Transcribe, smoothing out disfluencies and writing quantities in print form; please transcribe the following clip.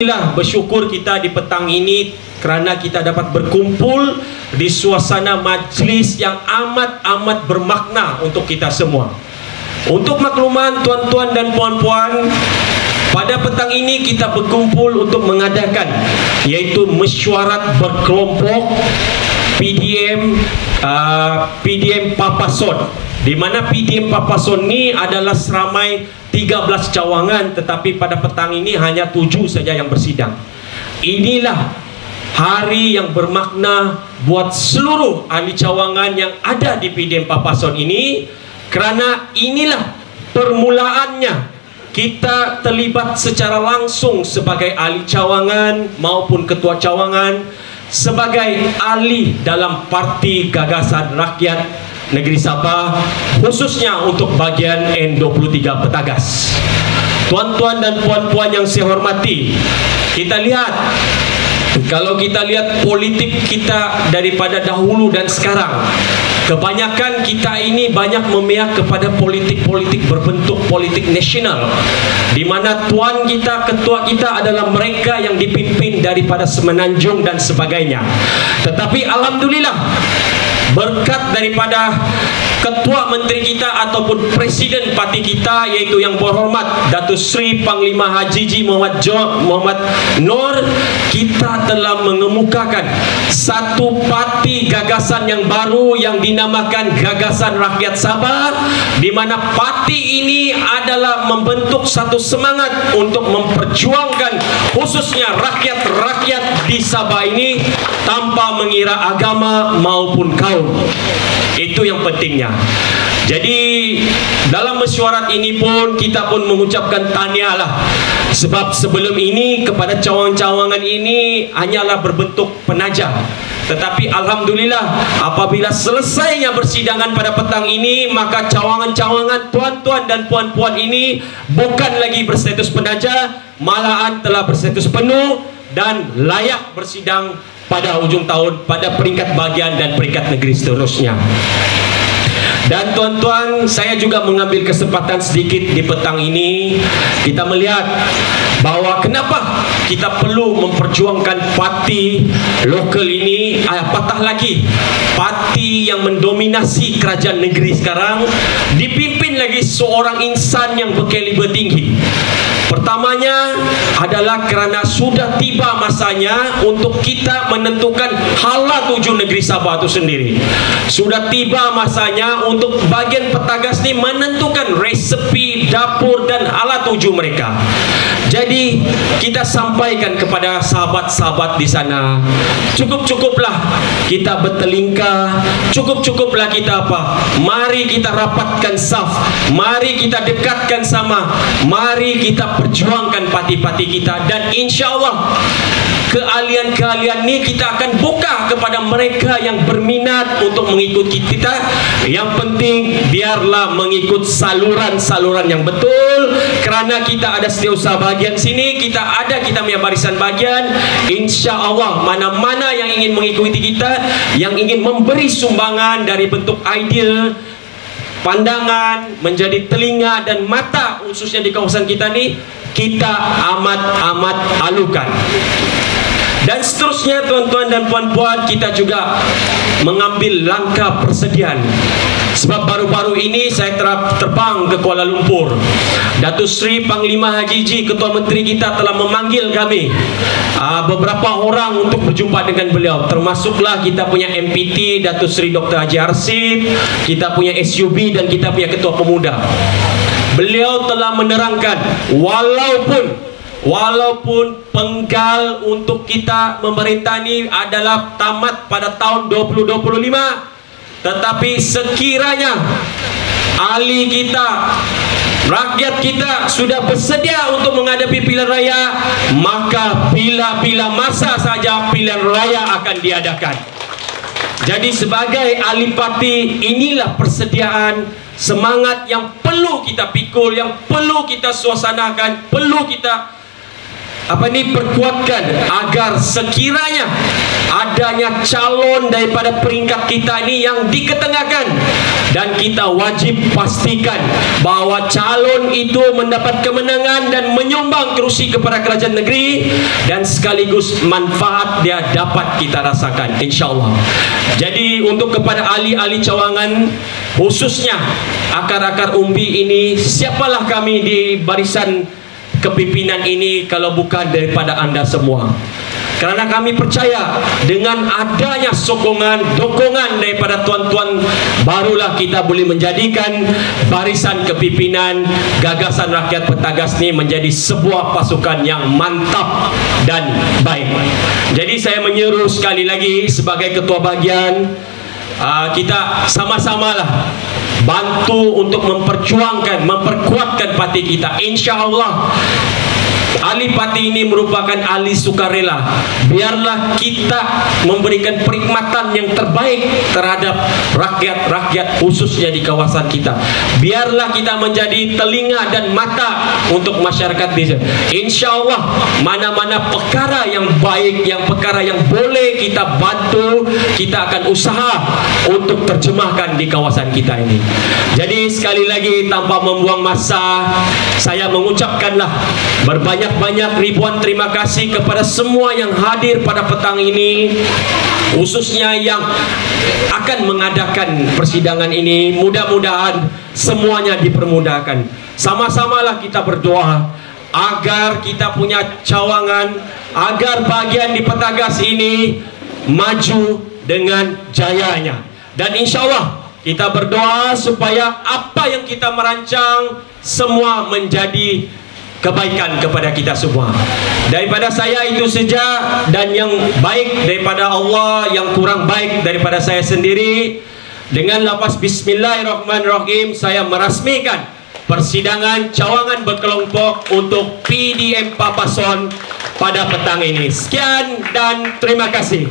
Alhamdulillah, bersyukur kita di petang ini kerana kita dapat berkumpul di suasana majlis yang amat bermakna untuk kita semua. Untuk makluman tuan-tuan dan puan-puan, pada petang ini kita berkumpul untuk mengadakan iaitu mesyuarat berkelompok PDM Papason, di mana PDM Papason ni adalah seramai 13 cawangan, tetapi pada petang ini hanya 7 saja yang bersidang. Inilah hari yang bermakna buat seluruh ahli cawangan yang ada di PDM Papason ini, kerana inilah permulaannya kita terlibat secara langsung sebagai ahli cawangan maupun ketua cawangan, sebagai ahli dalam Parti Gagasan Rakyat Negeri Sabah, khususnya untuk bahagian N23 Petagas. Tuan-tuan dan puan-puan yang saya hormati, kita lihat, kalau kita lihat politik kita daripada dahulu dan sekarang, kebanyakan kita ini banyak memihak kepada politik-politik berbentuk politik nasional, di mana tuan kita, ketua kita adalah mereka yang dipimpin daripada Semenanjung dan sebagainya. Tetapi alhamdulillah, berkat daripada Ketua Menteri kita ataupun Presiden Parti kita, iaitu Yang Berhormat Datuk Seri Panglima Haji Muhammad Noor, kita telah mengemukakan satu parti gagasan yang baru yang dinamakan Gagasan Rakyat Sabah, di mana parti ini adalah membentuk satu semangat untuk memperjuangkan khususnya rakyat-rakyat di Sabah ini tanpa mengira agama maupun kaum. Itu yang pentingnya. Jadi dalam mesyuarat ini pun kita pun mengucapkan tahniah lah, sebab sebelum ini kepada cawangan-cawangan ini hanyalah berbentuk penaja. Tetapi alhamdulillah, apabila selesainya persidangan pada petang ini, maka cawangan-cawangan tuan-tuan dan puan-puan ini bukan lagi berstatus penaja, malahan telah berstatus penuh dan layak bersidang pada hujung tahun pada peringkat bahagian dan peringkat negeri seterusnya. Dan tuan-tuan, saya juga mengambil kesempatan sedikit di petang ini, kita melihat bahawa kenapa kita perlu memperjuangkan parti lokal ini, apatah lagi parti yang mendominasi kerajaan negeri sekarang dipimpin lagi seorang insan yang berkaliber tinggi. Pertamanya adalah kerana sudah tiba masanya untuk kita menentukan hala tuju negeri Sabah itu sendiri. Sudah tiba masanya untuk bahagian Petagas ni menentukan resepi dapur dan hala tuju mereka. Jadi kita sampaikan kepada sahabat-sahabat di sana, cukup-cukuplah kita bertelingkah, cukup-cukuplah kita apa? Mari kita rapatkan saf, mari kita dekatkan sama, mari kita perjuangkan parti-parti kita, dan insya-Allah keahlian-keahlian ini kita akan buka kepada mereka yang berminat untuk mengikuti kita. Yang penting biarlah mengikut saluran-saluran yang betul, kerana kita ada setiausaha bahagian sini, kita punya barisan bahagian. Insya-Allah mana-mana yang ingin mengikuti kita, yang ingin memberi sumbangan dari bentuk idea, pandangan, menjadi telinga dan mata khususnya di kawasan kita ni, kita amat alukan. Dan seterusnya tuan-tuan dan puan-puan, kita juga mengambil langkah persediaan. Sebab baru-baru ini saya terbang ke Kuala Lumpur. Datuk Seri Panglima Haji Ketua Menteri kita telah memanggil kami beberapa orang untuk berjumpa dengan beliau. Termasuklah kita punya MPT Datuk Seri Dr. Haji Arsid, kita punya SUB dan kita punya Ketua Pemuda. Beliau telah menerangkan walaupun penggal untuk kita memerintah ini adalah tamat pada tahun 2025, tetapi sekiranya ahli kita, rakyat kita sudah bersedia untuk menghadapi pilihan raya, maka bila-bila masa saja pilihan raya akan diadakan. Jadi sebagai ahli parti, inilah persediaan semangat yang perlu kita pikul, yang perlu kita suasanakan, perlu kita perkuatkan, agar sekiranya adanya calon daripada peringkat kita ini yang diketengahkan, dan kita wajib pastikan bahwa calon itu mendapat kemenangan dan menyumbang kerusi kepada kerajaan negeri, dan sekaligus manfaat dia dapat kita rasakan, insyaAllah. Jadi untuk kepada ahli-ahli cawangan, khususnya akar-akar umbi ini, siapalah kami di barisan kepimpinan ini kalau bukan daripada anda semua. Kerana kami percaya dengan adanya dokongan daripada tuan-tuan, barulah kita boleh menjadikan barisan kepimpinan Gagasan Rakyat Petagas ini menjadi sebuah pasukan yang mantap dan baik. Jadi saya menyeru sekali lagi sebagai ketua bahagian, kita sama-samalah bantu untuk memperjuangkan, memperkuatkan parti kita. InsyaAllah ahli parti ini merupakan ahli sukarela. Biarlah kita memberikan perkhidmatan yang terbaik terhadap rakyat-rakyat khususnya di kawasan kita. Biarlah kita menjadi telinga dan mata untuk masyarakat desa. InsyaAllah mana-mana perkara yang baik, yang perkara yang boleh kita bantu, kita akan usaha untuk terjemahkan di kawasan kita ini. Jadi sekali lagi tanpa membuang masa, saya mengucapkanlah banyak ribuan terima kasih kepada semua yang hadir pada petang ini, khususnya yang akan mengadakan persidangan ini. Mudah-mudahan semuanya dipermudahkan. Sama-samalah kita berdoa agar kita punya cawangan, agar bahagian di Petagas ini maju dengan jayanya. Dan insyaAllah kita berdoa supaya apa yang kita merancang semua menjadi kebaikan kepada kita semua. Daripada saya itu saja, dan yang baik daripada Allah, yang kurang baik daripada saya sendiri. Dengan lafaz Bismillahirrahmanirrahim, saya merasmikan persidangan cawangan berkelompok untuk PDM Papason pada petang ini. Sekian dan terima kasih.